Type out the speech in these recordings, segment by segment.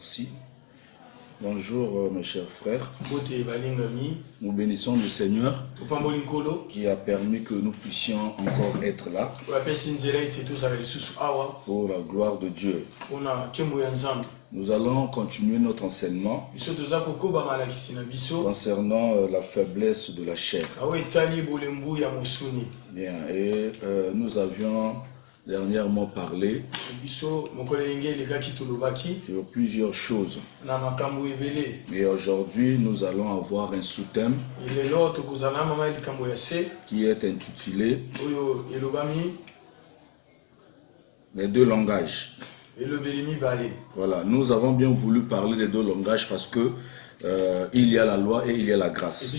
Merci. Bonjour mes chers frères. Nous bénissons le Seigneur qui a permis que nous puissions encore être là pour la gloire de Dieu. Nous allons continuer notre enseignement concernant la faiblesse de la chair. Bien, et nous avions dernièrement parlé sur plusieurs choses. Et aujourd'hui, nous allons avoir un sous-thème qui est intitulé les deux langages. Voilà, nous avons bien voulu parler des deux langages parce que il y a la loi et il y a la grâce.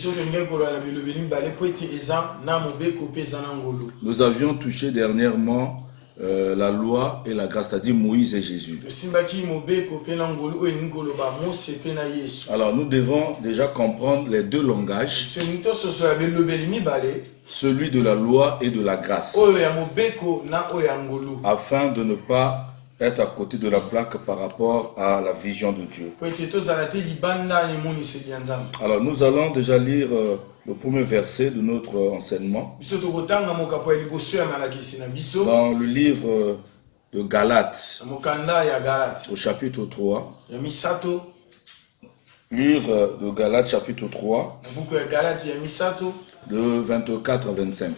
Nous avions touché dernièrement la loi et la grâce, c'est-à-dire Moïse et Jésus. Alors nous devons déjà comprendre les deux langages, celui de la loi et de la grâce, afin de ne pas être à côté de la plaque par rapport à la vision de Dieu. Alors nous allons déjà lire le premier verset de notre enseignement dans le livre de Galates, au chapitre 3. Livre de Galates, chapitre 3, de 24 à 25.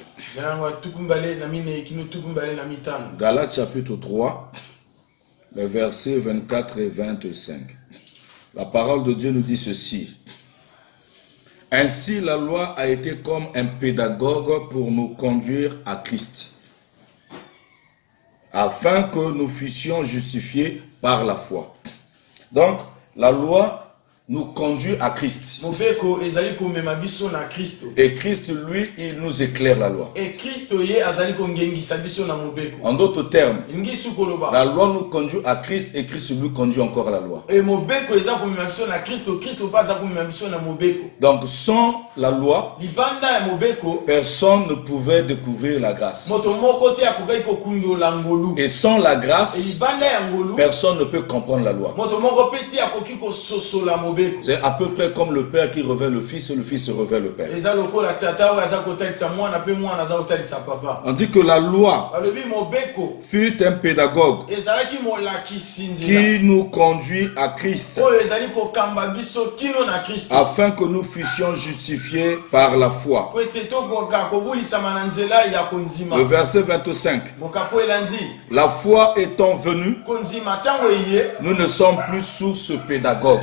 Galates, chapitre 3, les versets 24 et 25. La parole de Dieu nous dit ceci. Ainsi, la loi a été comme un pédagogue pour nous conduire à Christ, afin que nous fussions justifiés par la foi. Donc, la loi nous conduit à Christ. Et Christ, lui, il nous éclaire la loi. En d'autres termes, la loi nous conduit à Christ et Christ lui conduit encore à la loi. Donc, sans la loi, personne ne pouvait découvrir la grâce. Et sans la grâce, personne ne peut comprendre la loi. C'est à peu près comme le père qui revêt le fils et le fils revêt le père. On dit que la loi fut un pédagogue qui nous conduit à Christ, afin que nous fussions justifiés par la foi. Le verset 25. La foi étant venue, nous ne sommes plus sous ce pédagogue.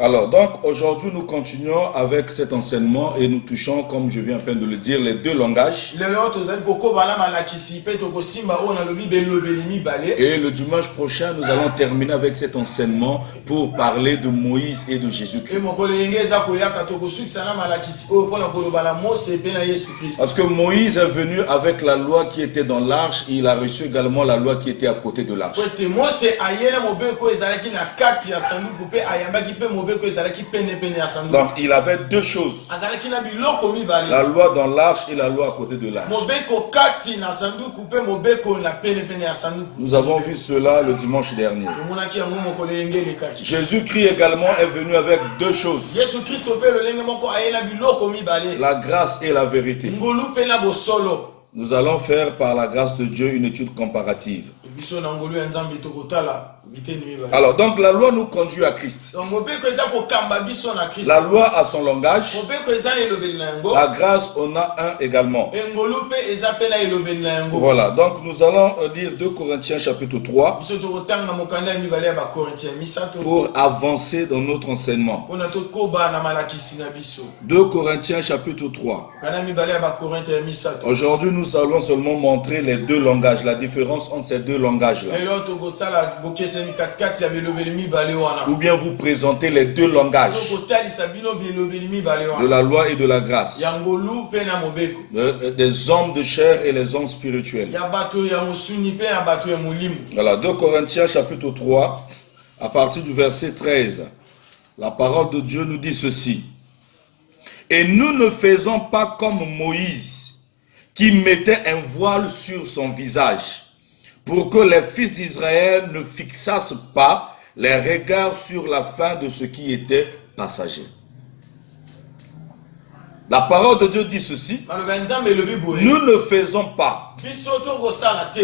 Alors donc aujourd'hui nous continuons avec cet enseignement et nous touchons, comme je viens à peine de le dire, les deux langages. Et le dimanche prochain nous allons terminer avec cet enseignement pour parler de Moïse et de Jésus-Christ. Parce que Moïse est venu avec la loi qui était dans l'arche, il a reçu également la loi qui était à côté de l'arche. Donc il avait deux choses, la loi dans l'arche et la loi à côté de l'arche. Nous avons vu cela le dimanche dernier. Jésus-Christ également est venu avec deux choses, la grâce et la vérité. Nous allons faire par la grâce de Dieu une étude comparative. Alors donc la loi nous conduit à Christ. La loi a son langage. La grâce en a un également. Voilà, donc nous allons lire 2 Corinthiens chapitre 3 pour avancer dans notre enseignement. 2 Corinthiens chapitre 3. Aujourd'hui nous allons seulement montrer les deux langages, la différence entre ces deux langages-là. Ou bien vous présenter les deux langages de la loi et de la grâce, des hommes de chair et les hommes spirituels. Voilà, 2 Corinthiens chapitre 3, à partir du verset 13, la parole de Dieu nous dit ceci. Et nous ne faisons pas comme Moïse, qui mettait un voile sur son visage pour que les fils d'Israël ne fixassent pas les regards sur la fin de ce qui était passager. La parole de Dieu dit ceci. Nous ne faisons pas.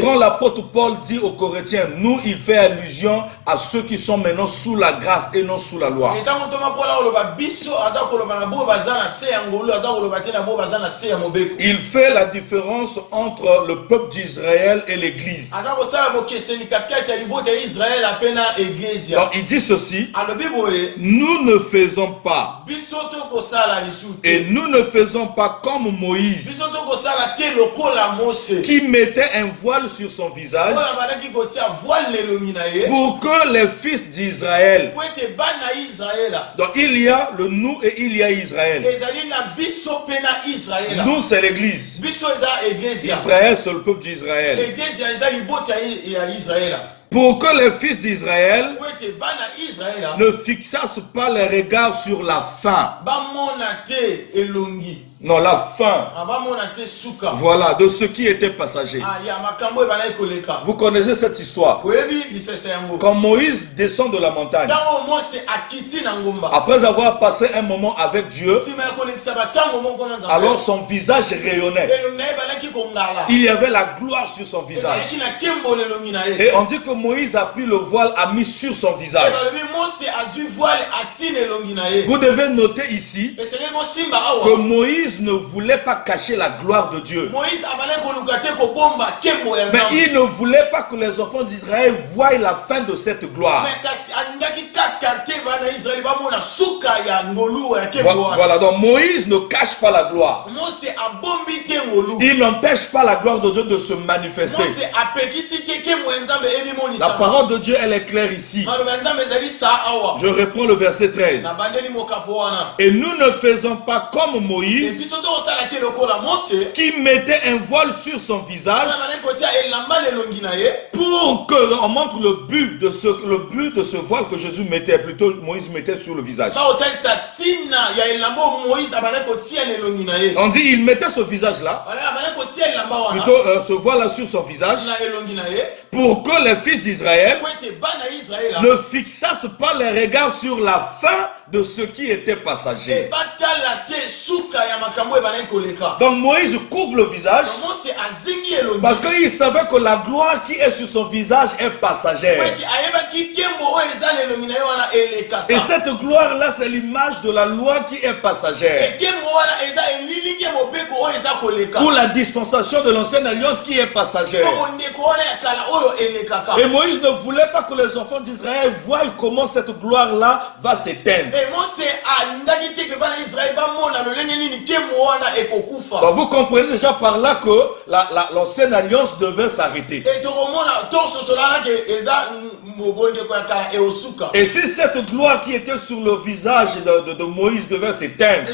Quand l'apôtre Paul dit aux Corinthiens, nous, il fait allusion à ceux qui sont maintenant sous la grâce et non sous la loi. Il fait la différence entre le peuple d'Israël et l'Église. Donc il dit ceci, nous ne faisons pas, et nous ne faisons pas comme Moïse, qui mettait un voile sur son visage pour que les fils d'Israël. Donc il y a le nous et il y a Israël. Nous c'est l'église. Israël c'est le peuple d'Israël. Pour que les fils d'Israël ne fixassent pas les regards sur la fin. Non, la fin. Voilà, de ce qui était passager. Vous connaissez cette histoire. Quand Moïse descend de la montagne, après avoir passé un moment avec Dieu, alors son visage rayonnait. Il y avait la gloire sur son visage. Et on dit que Moïse a pris le voile, a mis sur son visage. Vous devez noter ici que Moïse ne voulait pas cacher la gloire de Dieu. Mais il ne voulait pas que les enfants d'Israël voient la fin de cette gloire. Voilà, donc Moïse ne cache pas la gloire. Il n'empêche pas la gloire de Dieu de se manifester. La parole de Dieu, elle est claire ici. Je reprends le verset 13. Et nous ne faisons pas comme Moïse, qui mettait un voile sur son visage pour que on montre le but de ce voile que Jésus mettait, plutôt Moïse mettait sur le visage. On dit il mettait ce visage là, plutôt ce voile là sur son visage, pour que les fils d'Israël ne fixassent pas les regards sur la fin de ce qui était passager. Donc Moïse couvre le visage parce qu'il savait que la gloire qui est sur son visage est passagère. Et cette gloire là, c'est l'image de la loi qui est passagère, ou la dispensation de l'ancienne alliance qui est passagère. Et Moïse ne voulait pas que les enfants d'Israël voient comment cette gloire là va s'éteindre. Donc vous comprenez déjà par là que l'ancienne alliance devait s'arrêter. Et si cette gloire qui était sur le visage de Moïse devait s'éteindre,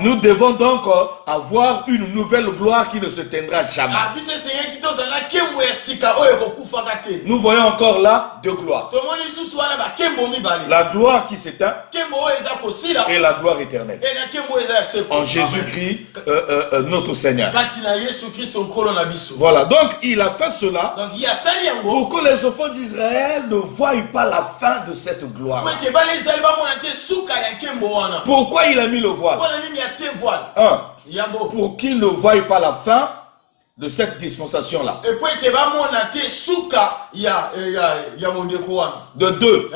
nous devons donc avoir une nouvelle gloire qui ne s'éteindra jamais. Nous voyons encore là deux gloires. La gloire qui s'éteint et la gloire éternelle en Jésus-Christ notre Seigneur. Voilà, donc il a fait cela pour que les enfants d'Israël ne voient pas la fin de cette gloire. Pourquoi il a mis le voile? Pour qu'ils ne voient pas la fin de cette dispensation-là. De deux,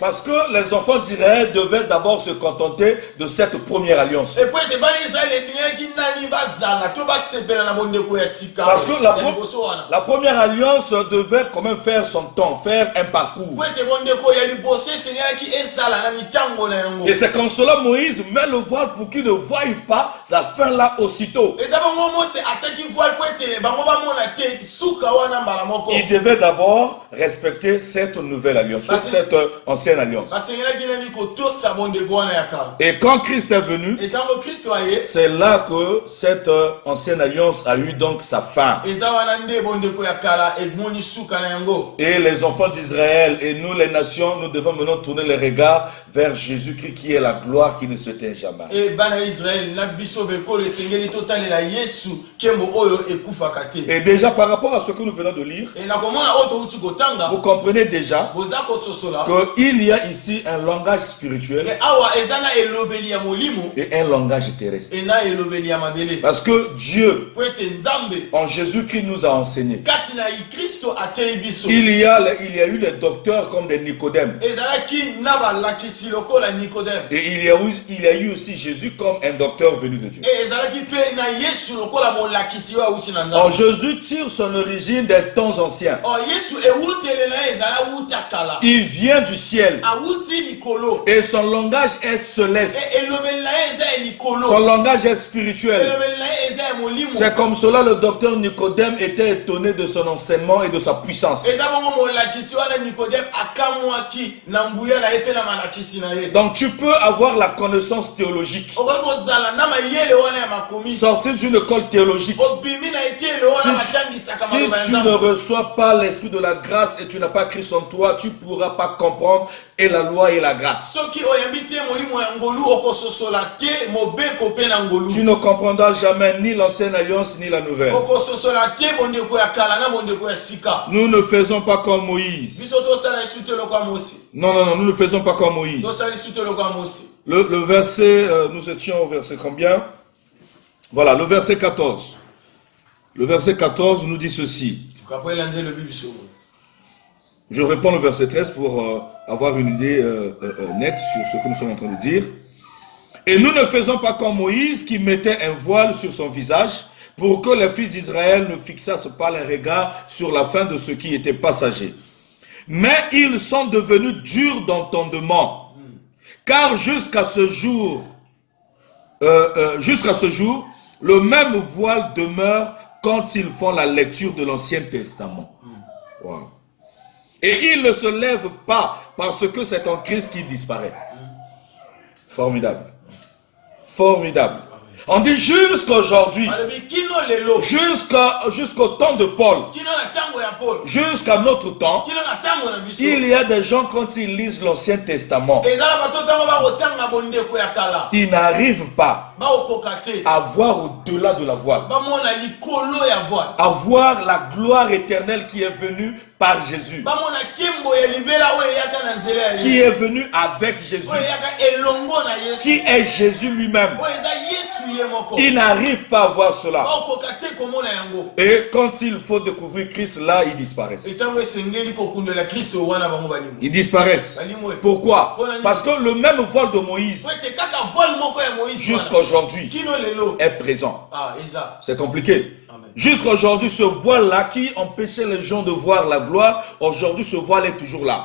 parce que les enfants d'Israël devaient d'abord se contenter de cette première alliance. Parce que la première alliance devait quand même faire son temps, faire un parcours. Et c'est comme cela Moïse met le voile pour qu'il ne voie pas la fin là aussitôt. Il devait d'abord respecter cette nouvelle alliance, cette ancienne alliance. Et quand Christ est venu, c'est là que cette ancienne alliance a eu donc sa fin. Et les enfants d'Israël et nous les nations, nous devons maintenant tourner les regards vers Jésus-Christ qui est la gloire qui ne s'éteint jamais. Et déjà par rapport à ce que nous venons de lire, vous comprenez déjà qu'il y a ici un langage spirituel et un langage terrestre. Parce que Dieu, en Jésus-Christ, nous a enseigné. Il y a eu des docteurs comme des Nicodèmes. Et il y a eu aussi Jésus comme un docteur venu de Dieu. Alors Jésus tire son origine des temps anciens. Il vient du ciel. Et son langage est céleste. Son langage est spirituel. C'est comme cela le docteur Nicodème était étonné de son enseignement et de sa puissance. Donc tu peux avoir la connaissance théologique, sortir d'une école théologique. Si tu ne reçois pas l'esprit de la grâce et tu n'as pas Christ en toi, tu ne pourras pas comprendre et la loi et la grâce. Tu ne comprendras jamais ni l'ancienne alliance ni la nouvelle. Nous ne faisons pas comme Moïse. Non, nous ne faisons pas comme Moïse. Le verset, nous étions au verset combien? Voilà, le verset 14. Le verset 14 nous dit ceci. Je réponds au verset 13 pour avoir une idée nette sur ce que nous sommes en train de dire. Et nous ne faisons pas comme Moïse qui mettait un voile sur son visage pour que les fils d'Israël ne fixassent pas les regards sur la fin de ce qui était passager. Mais ils sont devenus durs d'entendement. Car jusqu'à ce jour, le même voile demeure quand ils font la lecture de l'Ancien Testament. Wow. Et ils ne se lèvent pas parce que c'est en Christ qui disparaît. Formidable. Formidable. On dit jusqu'aujourd'hui, jusqu'au temps de Paul, jusqu'à notre temps, il y a des gens quand ils lisent l'Ancien Testament, ils n'arrivent pas à voir au-delà de la voile, à voir la gloire éternelle qui est venue par Jésus, qui est venu avec Jésus, qui est Jésus lui-même. Il n'arrive pas à voir cela. Et quand il faut découvrir Christ, là, ils disparaissent. Ils disparaissent. Pourquoi? Parce que le même voile de Moïse, jusqu'à aujourd'hui, est présent. C'est compliqué. Jusqu'à aujourd'hui, ce voile-là qui empêchait les gens de voir la gloire, aujourd'hui ce voile est toujours là.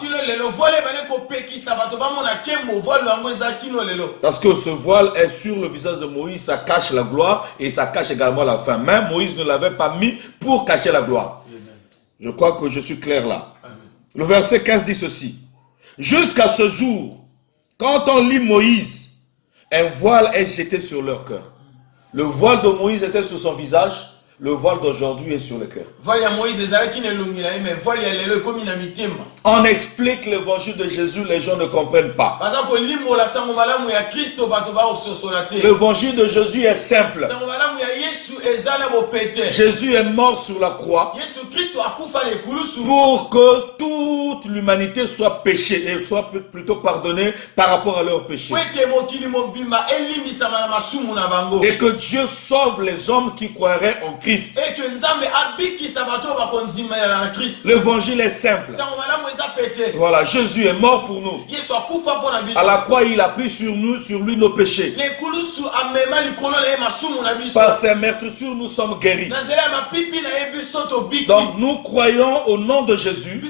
Parce que ce voile est sur le visage de Moïse, ça cache la gloire et ça cache également la fin. Même Moïse ne l'avait pas mis pour cacher la gloire. Je crois que je suis clair là. Le verset 15 dit ceci. Jusqu'à ce jour, quand on lit Moïse, un voile est jeté sur leur cœur. Le voile de Moïse était sur son visage. Le voile d'aujourd'hui est sur le cœur. On explique l'évangile de Jésus, les gens ne comprennent pas. L'évangile de Jésus est simple. Jésus est mort sur la croix pour que toute l'humanité soit péchée et soit plutôt pardonnée par rapport à leurs péchés. Et que Dieu sauve les hommes qui croiraient en Christ. L'évangile est simple. Voilà, Jésus est mort pour nous. À la croix, il a pris sur lui nos péchés. Par ses meurtrissures, nous sommes guéris. Donc nous croyons au nom de Jésus.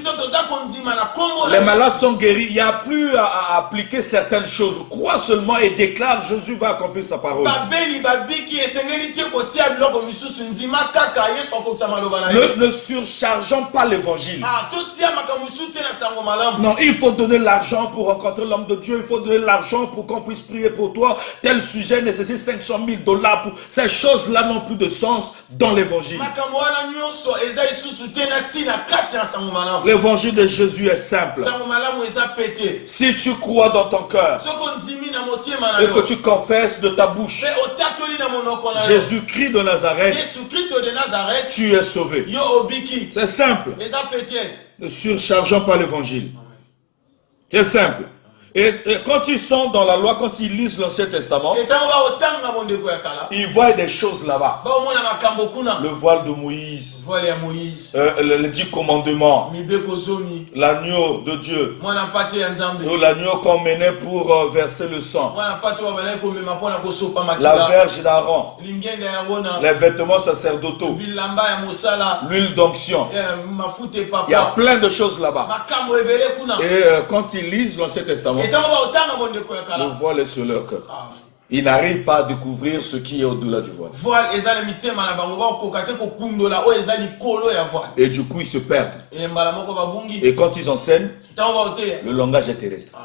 Les malades sont guéris. Il n'y a plus à appliquer certaines choses. Crois seulement et déclare Jésus va accomplir sa parole. Ne surchargeons pas l'évangile. Non, il faut donner l'argent pour rencontrer l'homme de Dieu. Il faut donner l'argent pour qu'on puisse prier pour toi. Tel sujet nécessite $500,000. Ces choses-là n'ont plus de sens dans l'évangile. L'évangile de Jésus est simple. Si tu crois dans ton cœur et que tu confesses de ta bouche Jésus-Christ de Nazareth, tu es sauvé. C'est simple. Ne surchargeons pas l'évangile. C'est simple. Et quand ils sont dans la loi, quand ils lisent l'Ancien Testament, ils voient des choses là-bas. Le voile de Moïse, les 10 commandements, l'agneau de Dieu, l'agneau qu'on menait pour verser le sang, la verge d'Aaron, les vêtements sacerdotaux, l'huile d'onction. Il y a plein de choses là-bas. Et quand ils lisent l'Ancien Testament, le voile est sur leur cœur. Ils n'arrivent pas à découvrir ce qui est au-delà du voile. Et du coup, ils se perdent. Et quand ils enseignent, le langage est terrestre.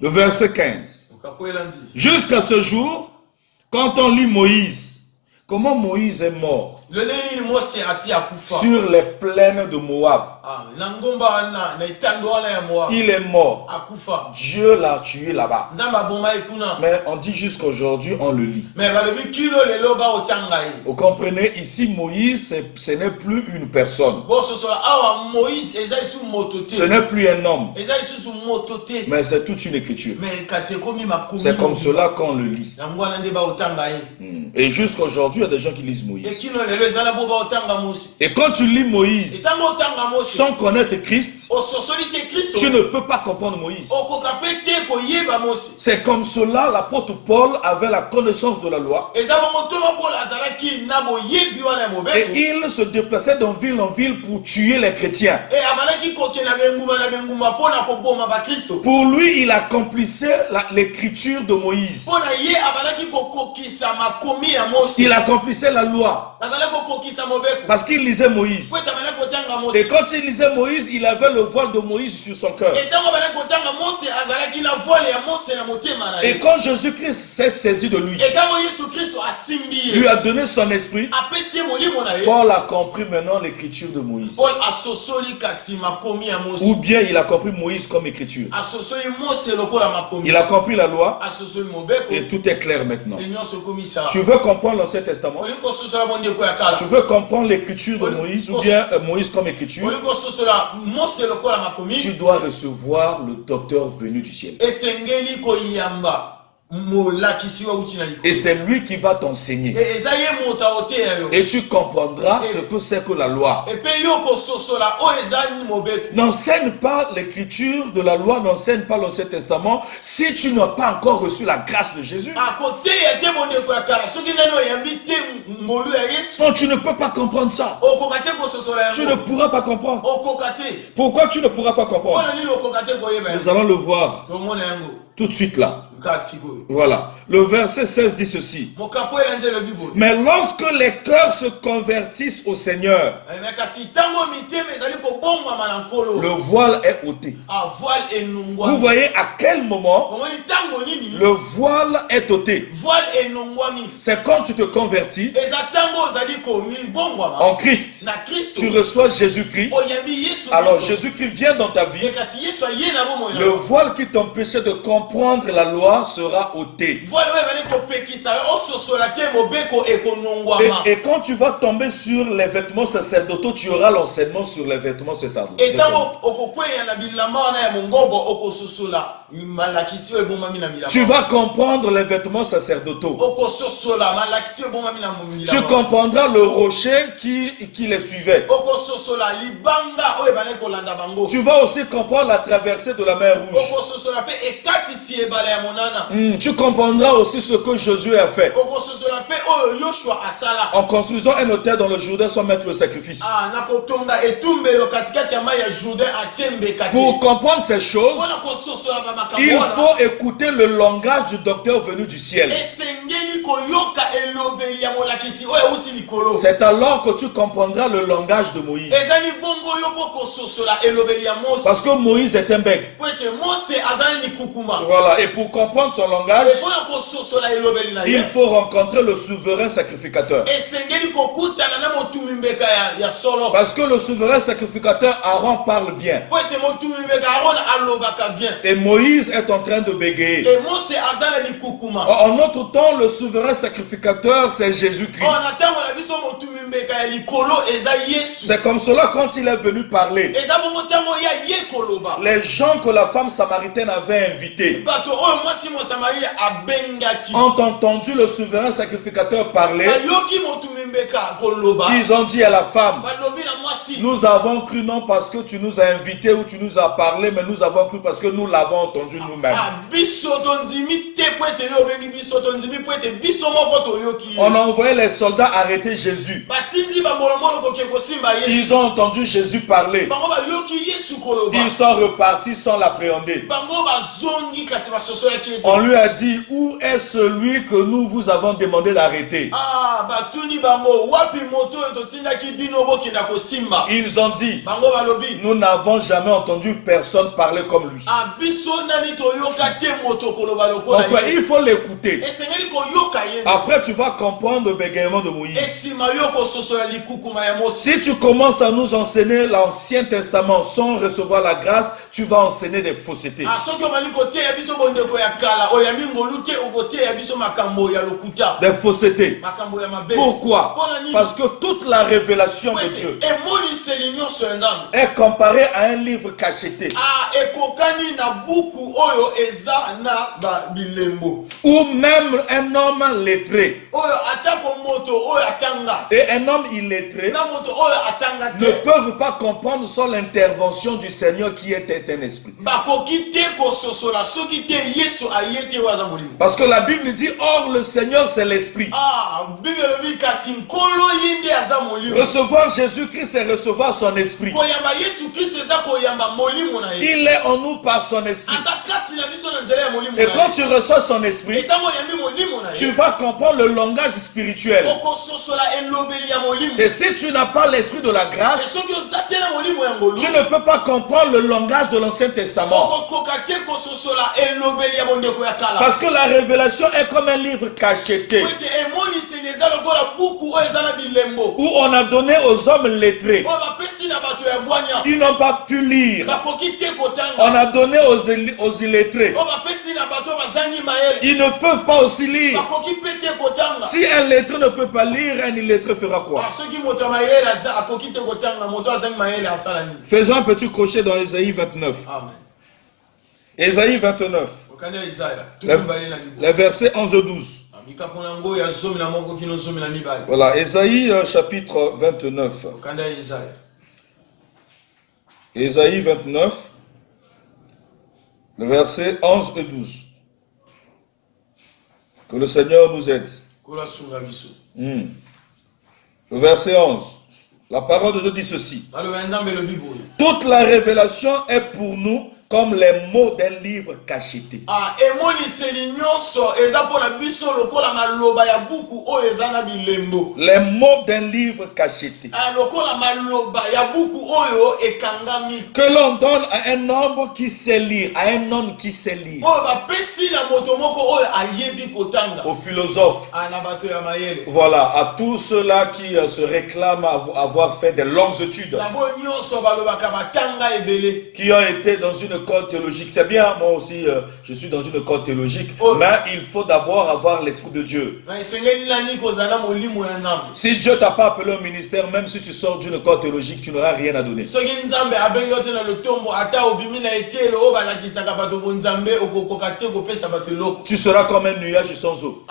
Le verset 15. Jusqu'à ce jour, quand on lit Moïse, comment Moïse est mort sur les plaines de Moab. Il est mort. Dieu l'a tué là-bas. Mais on dit jusqu'aujourd'hui, on le lit. Vous comprenez, ici Moïse, ce n'est plus une personne. Ce n'est plus un homme. Mais c'est toute une écriture. C'est comme cela qu'on le lit. Et jusqu'aujourd'hui, il y a des gens qui lisent Moïse. Et quand tu lis Moïse sans connaître Christ, tu ne peux pas comprendre Moïse. C'est comme cela l'apôtre Paul avait la connaissance de la loi. Et il se déplaçait de ville en ville pour tuer les chrétiens. Pour lui, il accomplissait l'écriture de Moïse. Il accomplissait la loi. Parce qu'il lisait Moïse. Et quand il lisait Moïse, il avait le voile de Moïse sur son cœur. Et quand Jésus-Christ s'est saisi de lui, lui a donné son esprit, Paul a compris maintenant l'écriture de Moïse. Ou bien il a compris Moïse comme écriture. Il a compris la loi et tout est clair maintenant. Tu veux comprendre l'Ancien Testament? Tu veux comprendre l'écriture de Moïse ou bien Moïse comme écriture? Tu dois recevoir le docteur venu du ciel. Et c'est lui qui va t'enseigner. Et tu comprendras ce que c'est que la loi. N'enseigne pas l'écriture de la loi, n'enseigne pas l'Ancien Testament si tu n'as pas encore reçu la grâce de Jésus. Non, tu ne peux pas comprendre ça. Tu ne pourras pas comprendre. Pourquoi tu ne pourras pas comprendre? Nous allons le voir tout de suite là. Voilà. Le verset 16 dit ceci. Mais lorsque les cœurs se convertissent au Seigneur, le voile est ôté. Vous voyez à quel moment le voile est ôté? C'est quand tu te convertis en Christ. Tu reçois Jésus-Christ. Alors Jésus-Christ vient dans ta vie. Le voile qui t'empêchait de comprendre la loi sera ôté. Et quand tu vas tomber sur les vêtements sacerdotaux, tu auras l'enseignement sur les vêtements sacerdotaux. Tu vas comprendre les vêtements sacerdotaux. Tu comprendras le rocher qui les suivait. Tu vas aussi comprendre la traversée de la mer Rouge. Tu comprendras aussi ce que Josué a fait en construisant un autel dans le Jourdain sans mettre le sacrifice. Pour comprendre ces choses, il faut écouter le langage du docteur venu du ciel. C'est alors que tu comprendras le langage de Moïse. Parce que Moïse est un bec. Voilà, et pour comprendre son langage, il faut rencontrer le souverain sacrificateur. Parce que le souverain sacrificateur Aaron parle bien. Et Moïse est en train de bégayer. En notre temps, le souverain sacrificateur, c'est Jésus-Christ. C'est comme cela quand il est venu parler. Les gens que la femme samaritaine avait invités ont entendu le souverain sacrificateur parler. Ils ont dit à la femme, nous avons cru non parce que tu nous as invités ou tu nous as parlé, mais nous avons cru parce que nous l'avons entendu nous-mêmes. On a envoyé les soldats arrêter Jésus. Ils ont entendu Jésus parler. Ils sont repartis sans l'appréhender. On lui a dit, où est celui que nous vous avons demandé d'arrêter? Ils ont dit, nous n'avons jamais entendu personne parler comme lui. Enfin, il faut l'écouter. Après, tu vas comprendre le bégaiement de Moïse. Si tu commences à nous enseigner l'Ancien Testament sans recevoir la grâce, tu vas enseigner des faussetés. Des faussetés. Pourquoi? Parce que toute la révélation de Dieu est comparée à un livre cacheté. Ou même un homme lettré et un homme illettré ne peuvent pas comprendre sans l'intervention du Seigneur qui était un esprit. Parce que la Bible dit, or le Seigneur c'est l'esprit. Recevoir Jésus-Christ, c'est recevoir son esprit. Il est en nous par son esprit. Et quand tu reçois son esprit, tu vas comprendre le langage spirituel. Et si tu n'as pas l'esprit de la grâce, tu ne peux pas comprendre le langage de l'Ancien Testament. Parce que la révélation est comme un livre cacheté où on a donné aux hommes lettrés. Ils n'ont pas pu lire. On a donné aux illettrés. Ils ne peuvent pas aussi lire. Si un lettré ne peut pas lire, un illettré fera quoi? Faisons un petit crochet dans Ésaïe 29. Ésaïe 29. Les versets 11 et 12. Voilà, Ésaïe chapitre 29. Ésaïe 29, le verset 11 et 12. Que le Seigneur nous aide. Le verset 11. La parole de Dieu dit ceci. Toute la révélation est pour nous comme les mots d'un livre cacheté. Les mots d'un livre cacheté. Que l'on donne à un homme qui sait lire, à un homme qui sait lire. Aux philosophes. Voilà, à tous ceux-là qui se réclament avoir fait des longues études. Qui ont été dans une école théologique. C'est bien, moi aussi, je suis dans une école théologique. Mais il faut d'abord avoir l'Esprit de Dieu. Si Dieu t'a pas appelé au ministère, même si tu sors d'une école théologique, tu n'auras rien à donner. Tu seras comme un nuage sans eau.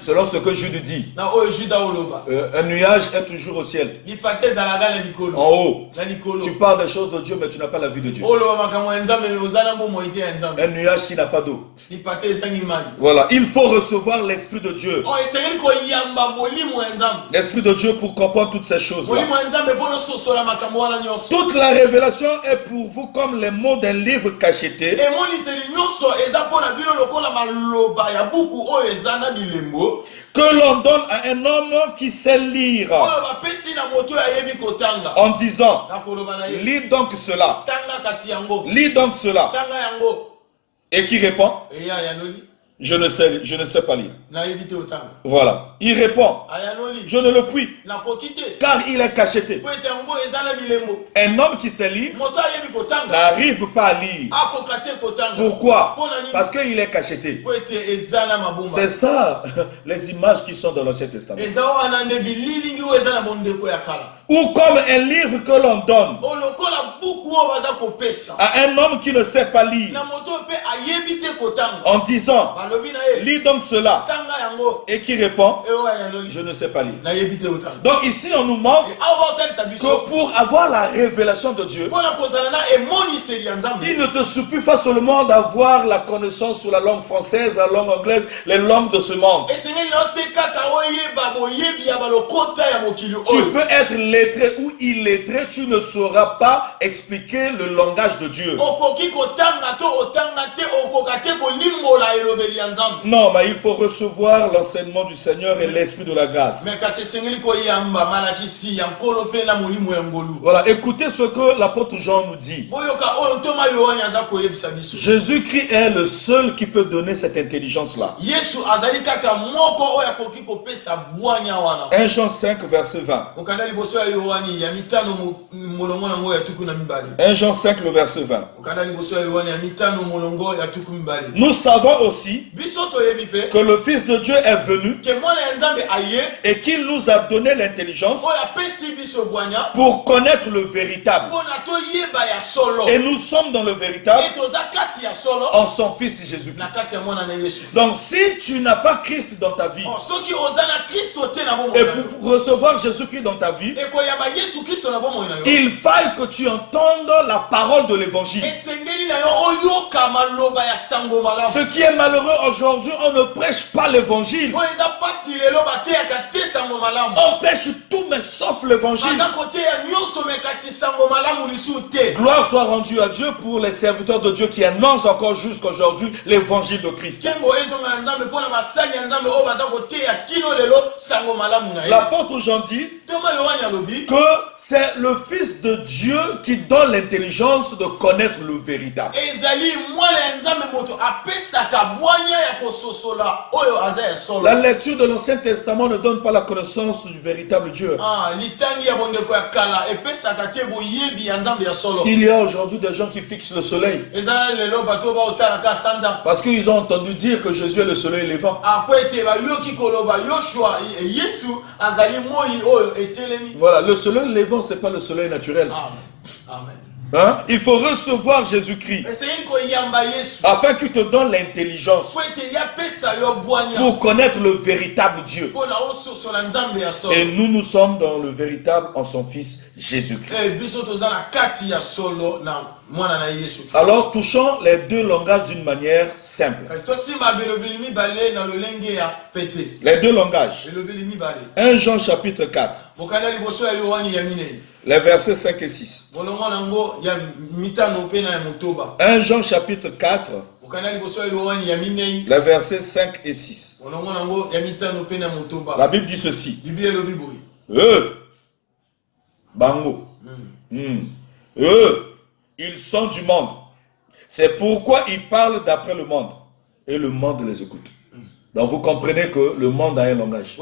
Selon ce que Jude dit. Un nuage est toujours au ciel. En haut. Tu parles des choses de Dieu, mais tu n'as pas la vie de Dieu. Un nuage qui n'a pas d'eau. Voilà, il faut recevoir l'Esprit de Dieu. L'Esprit de Dieu pour comprendre toutes ces choses-là. Toute la révélation est pour vous comme les mots d'un livre cacheté. Que l'on donne à un homme qui sait lire. En disant, lis donc cela. Lis donc cela. Et qui répond? Je ne sais pas lire. Voilà. Il répond, je ne le puis, car il est cacheté. Un homme qui sait lire n'arrive pas à lire. Pourquoi? Parce qu'il est cacheté. C'est ça, les images qui sont dans l'Ancien Testament. Ou comme un livre que l'on donne à un homme qui ne sait pas lire, en disant, lis donc cela, et qui répond, je ne sais pas lire. Donc ici on nous montre que pour avoir la révélation de Dieu, il ne te suffit pas seulement d'avoir la connaissance sur la langue française, la langue anglaise, les langues de ce monde. Tu peux être lettré ou illettré, tu ne sauras pas expliquer le langage de Dieu. Non, mais il faut recevoir l'enseignement du Seigneur et l'Esprit de la grâce. Voilà, écoutez ce que l'apôtre Jean nous dit. Jésus-Christ est le seul qui peut donner cette intelligence-là. 1 Jean 5, verset 20. 1 Jean 5, le verset 20. Nous savons aussi que le Fils de Dieu est venu et qu'il nous a donné l'intelligence pour connaître le véritable. Et nous sommes dans le véritable en son Fils Jésus-Christ. Donc si tu n'as pas Christ dans ta vie, et pour recevoir Jésus-Christ dans ta vie, il faille que tu entendes la parole de l'évangile. Ce qui est malheureux aujourd'hui, on ne prêche pas l'évangile. On prêche tout mais sauf l'évangile. Gloire soit rendue à Dieu pour les serviteurs de Dieu qui annoncent encore jusqu'à aujourd'hui l'évangile de Christ. L'apôtre Jean dit que c'est le Fils de Dieu qui donne l'intelligence de connaître le véritable. La lecture de l'Ancien Testament ne donne pas la connaissance du véritable Dieu. Il y a aujourd'hui des gens qui fixent le soleil parce qu'ils ont entendu dire que Jésus est le soleil levant. Voilà, le soleil levant, c'est pas le soleil naturel. Amen. Hein? Il faut recevoir Jésus-Christ afin qu'il te donne l'intelligence pour connaître le véritable Dieu. Et nous sommes dans le véritable en son Fils Jésus-Christ. Alors touchons les deux langages d'une manière simple. Les deux langages. 1 Jean chapitre 4. Les versets 5 et 6. 1 Jean chapitre 4. Les versets 5 et 6. La Bible dit ceci. Bango. Eux, ils sont du monde. C'est pourquoi ils parlent d'après le monde. Et le monde les écoute. Donc vous comprenez que le monde a un langage.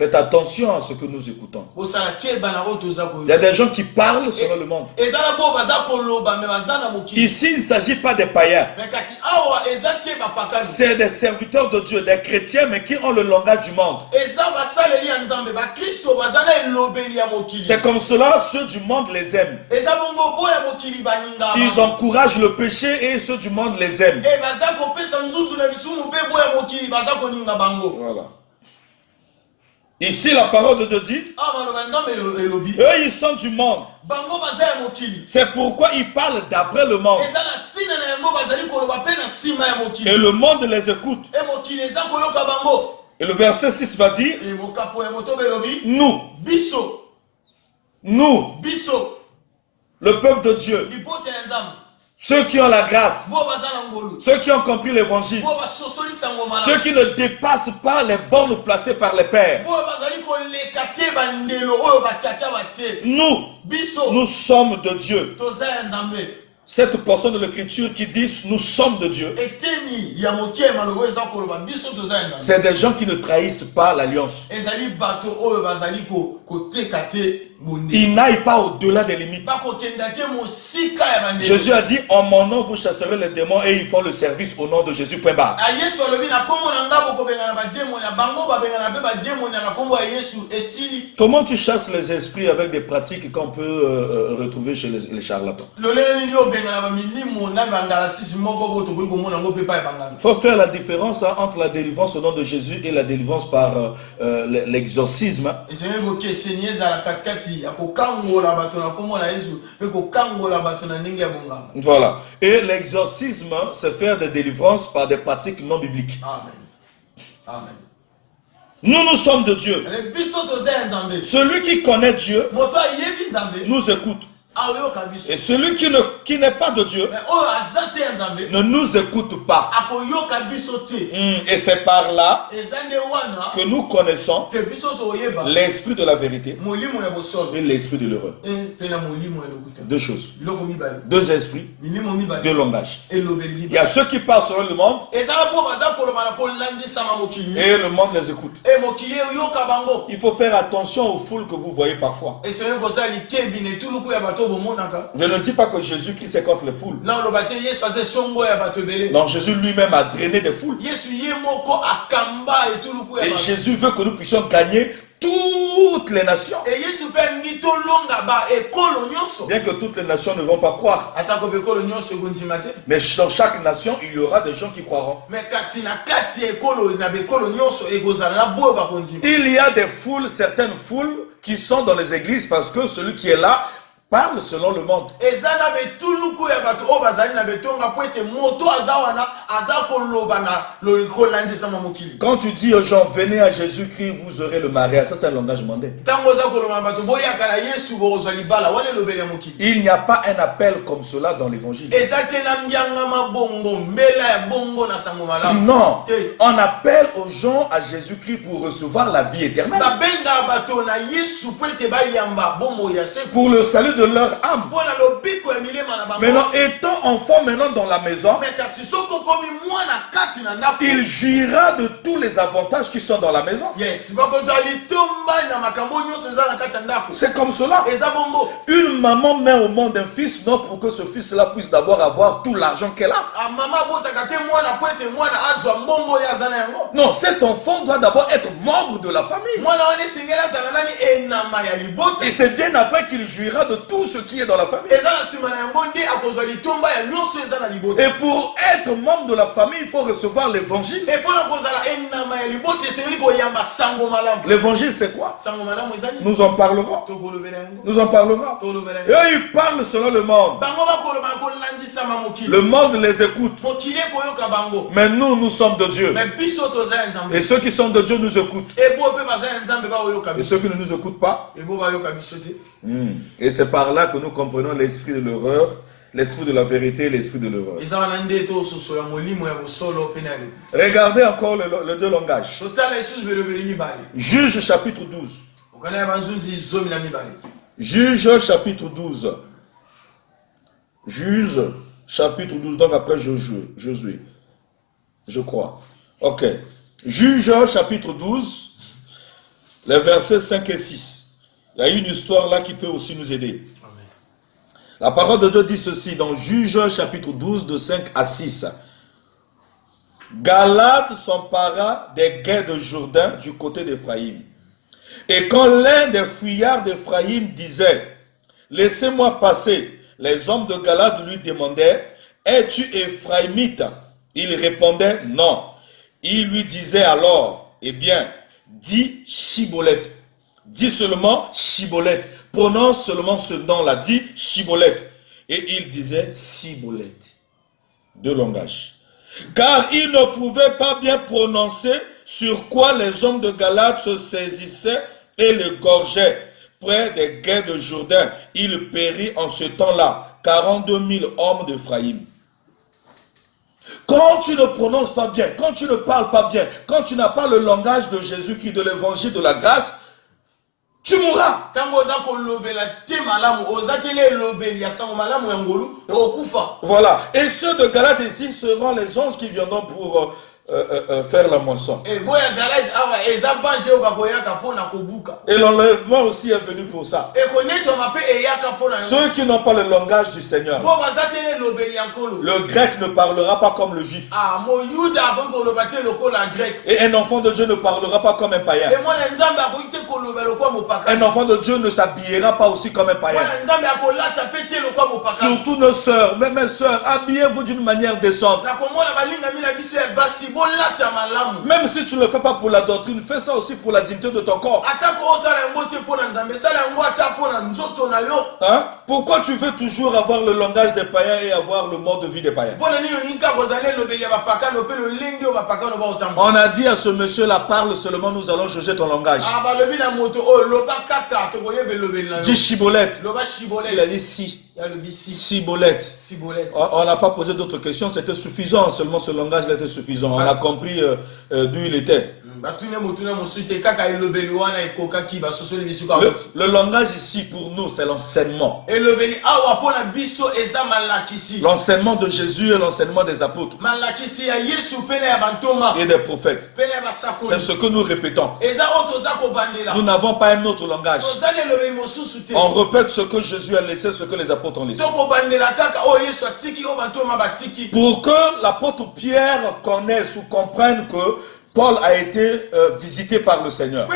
Faites attention à ce que nous écoutons. Il y a des gens qui parlent selon le monde. Ici, il ne s'agit pas des païens. C'est des serviteurs de Dieu, des chrétiens, mais qui ont le langage du monde. C'est comme cela, ceux du monde les aiment. Ils encouragent le péché et ceux du monde les aiment. Voilà. Ici, la parole de Dieu dit, eux, ils sont du monde. C'est pourquoi ils parlent d'après le monde. Et le monde les écoute. Et le verset 6 va dire, nous, le peuple de Dieu, ceux qui ont la grâce, ceux qui ont compris l'évangile, ceux qui ne dépassent pas les bornes placées par les pères. Nous sommes de Dieu. Cette portion de l'écriture qui dit nous sommes de Dieu, c'est des gens qui ne trahissent pas l'alliance. Ils n'aillent pas au-delà des limites. Jésus a dit, en mon nom vous chasserez les démons et ils font le service au nom de Jésus. Point barre. Comment tu chasses les esprits avec des pratiques qu'on peut retrouver chez les charlatans? Il faut faire la différence entre la délivrance au nom de Jésus et la délivrance par l'exorcisme. Voilà. Et l'exorcisme, c'est faire des délivrances par des pratiques non bibliques. Amen. Amen. Nous sommes de Dieu. Celui qui connaît Dieu nous écoute. Et celui qui n'est pas de Dieu ne nous écoute pas. Et c'est par là que nous connaissons l'esprit de la vérité et l'esprit de l'erreur. Deux choses. Deux esprits, deux langages. Il y a ceux qui parlent selon le monde et le monde les écoute. Il faut faire attention aux foules que vous voyez parfois. Je ne dis pas que Jésus-Christ est contre les foules. Non, Jésus lui-même a drainé des foules. Et Jésus veut que nous puissions gagner toutes les nations. Bien que toutes les nations ne vont pas croire. Mais dans chaque nation, il y aura des gens qui croiront. Il y a des foules, certaines foules qui sont dans les églises parce que celui qui est là parle selon le monde. Quand tu dis aux gens, venez à Jésus-Christ, vous aurez le mariage, ça c'est un langage mondain. Il n'y a pas un appel comme cela dans l'évangile. Non, on appelle aux gens à Jésus-Christ pour recevoir la vie éternelle. Pour le salut de leur âme. Maintenant, étant enfant maintenant dans la maison, il jouira de tous les avantages qui sont dans la maison. C'est comme cela. Une maman met au monde un fils, non pour que ce fils-là puisse d'abord avoir tout l'argent qu'elle a. Non, cet enfant doit d'abord être membre de la famille. Et c'est bien après qu'il jouira de tout ce qui est dans la famille. Et pour être membre de la famille, il faut recevoir l'évangile. L'évangile, c'est quoi? Nous en parlerons. Nous en parlerons. Et eux, ils parlent selon le monde. Le monde les écoute. Mais nous sommes de Dieu. Et ceux qui sont de Dieu nous écoutent. Et ceux qui ne nous écoutent pas. Et c'est par là que nous comprenons l'esprit de l'erreur, l'esprit de la vérité et l'esprit de l'erreur. Regardez encore les deux langages. Juge chapitre 12. Juge chapitre 12. Juge chapitre 12. Donc après Josué. Je crois. Ok. Juge chapitre 12. les versets 5 et 6. Il y a une histoire là qui peut aussi nous aider. Amen. La parole de Dieu dit ceci dans Juges chapitre 12 de 5 à 6. Galad s'empara des gués de Jourdain du côté d'Éphraïm. Et quand l'un des fuyards d'Éphraïm disait « Laissez-moi passer », les hommes de Galad lui demandaient « Es-tu Éphraïmite » Il répondait « Non ». Il lui disait alors « Eh bien, dis Chiboleth ». Dis seulement Chiboleth. Prononce seulement ce nom-là. Dis Chiboleth. Et il disait Siboleth. Deux langages. Car il ne pouvait pas bien prononcer, sur quoi les hommes de Galate se saisissaient et le gorgeaient. Près des gués de Jourdain, il périt en ce temps-là 42 000 hommes d'Éphraïm. Quand tu ne prononces pas bien, quand tu ne parles pas bien, quand tu n'as pas le langage de Jésus qui est de l'évangile de la grâce, tu mourras. Voilà. Et ceux de Galate ici seront les anges qui viendront pour faire la moisson. Et l'enlèvement aussi est venu pour ça. Ceux qui n'ont pas le langage du Seigneur. Le grec ne parlera pas comme le juif. Et un enfant de Dieu ne parlera pas comme un païen. Un enfant de Dieu ne s'habillera pas aussi comme un païen. Surtout nos sœurs, même mes sœurs, habillez-vous d'une manière décente. Même si tu ne le fais pas pour la doctrine, fais ça aussi pour la dignité de ton corps. Hein? Pourquoi tu veux toujours avoir le langage des païens et avoir le mode de vie des païens? On a dit à ce monsieur-là, parle seulement, nous allons juger ton langage. Dis Chiboleth. Il a dit si. Siboleth. On n'a pas posé d'autres questions, c'était suffisant. Seulement ce langage était suffisant. On a compris d'où il était. Le langage ici pour nous, c'est l'enseignement. L'enseignement de Jésus et l'enseignement des apôtres et des prophètes. C'est ce que nous répétons. Nous n'avons pas un autre langage. On répète ce que Jésus a laissé, ce que les apôtres ont laissé. Pour que l'apôtre Pierre connaisse ou comprenne que Paul a été visité par le Seigneur.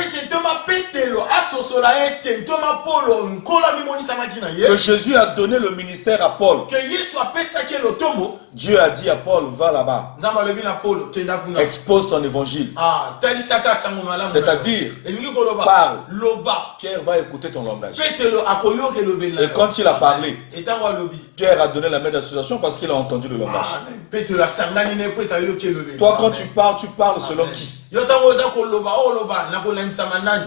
Que Jésus a donné le ministère à Paul. Dieu a dit à Paul, va là-bas. Expose ton évangile. C'est-à-dire, parle. Pierre va écouter ton langage. Et quand il a parlé, Pierre a donné la main d'association parce qu'il a entendu le langage. Toi, quand tu parles selon qui?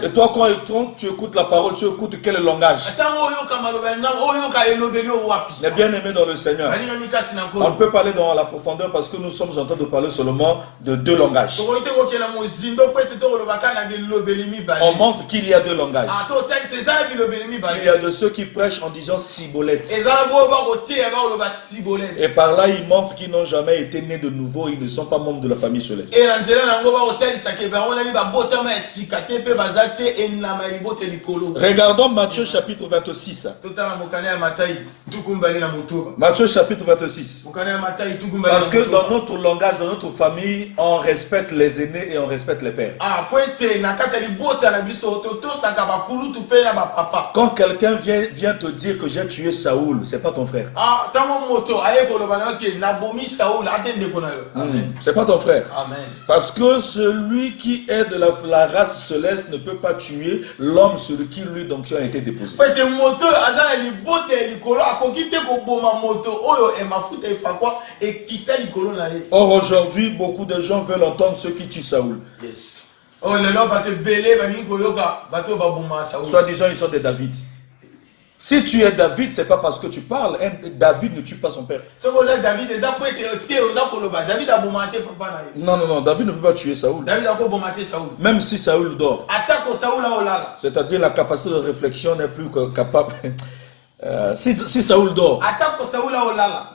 Et toi, quand tu écoutes la parole, tu écoutes quel langage? Les bien-aimés dans le Seigneur, on ne peut pas aller dans la profondeur parce que nous sommes en train de parler seulement de deux langages. On montre qu'il y a deux langages. Il y a de ceux qui prêchent en disant Siboleth. Et par là, ils montrent qu'ils n'ont jamais été nés de nouveau, ils ne sont pas membres de la famille céleste. Regardons Matthieu chapitre 26. Matthieu chapitre 26. Parce que dans notre langage, dans notre famille, on respecte les aînés et on respecte les pères. Quand quelqu'un vient te dire que j'ai tué Saoul, c'est pas ton frère. C'est pas ton frère. Amen. Parce que celui qui est de la race céleste ne peut pas tuer l'homme sur qui lui d'onction a été déposé. Or aujourd'hui, beaucoup de gens veulent entendre ceux qui tuent Saoul. Yes. Soit disant ils sont des David. Si tu es David, c'est pas parce que tu parles. David ne tue pas son père. Non, David ne peut pas tuer Saoul. Même si Saoul dort. C'est-à-dire la capacité de réflexion n'est plus capable. Si Saoul dort,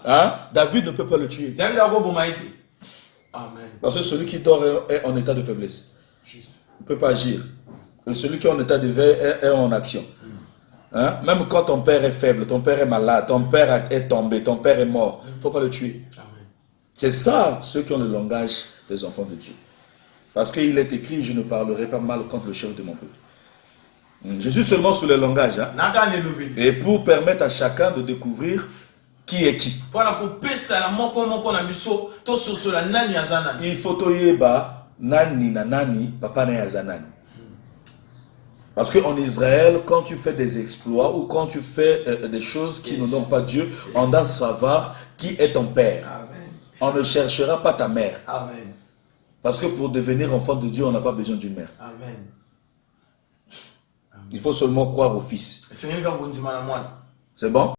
hein, David ne peut pas le tuer. Amen. Parce que celui qui dort est en état de faiblesse. Il ne peut pas agir. Et celui qui est en état d'éveil est en action. Hein? Même quand ton père est faible, ton père est malade, ton père est tombé, ton père est mort, il ne faut pas le tuer. C'est ça, ceux qui ont le langage des enfants de Dieu. Parce qu'il est écrit, je ne parlerai pas mal contre le chef de mon peuple. Je suis seulement sur le langage. Hein? Et pour permettre à chacun de découvrir qui est qui. Il faut toyeba nani na nani, papa na yazanani. Parce qu'en Israël, quand tu fais des exploits ou quand tu fais des choses qui ne n'honorent pas Dieu, on doit savoir qui est ton père. Amen. On ne cherchera pas ta mère. Amen. Parce que pour devenir enfant de Dieu, on n'a pas besoin d'une mère. Amen. Il faut seulement croire au Fils. C'est bon?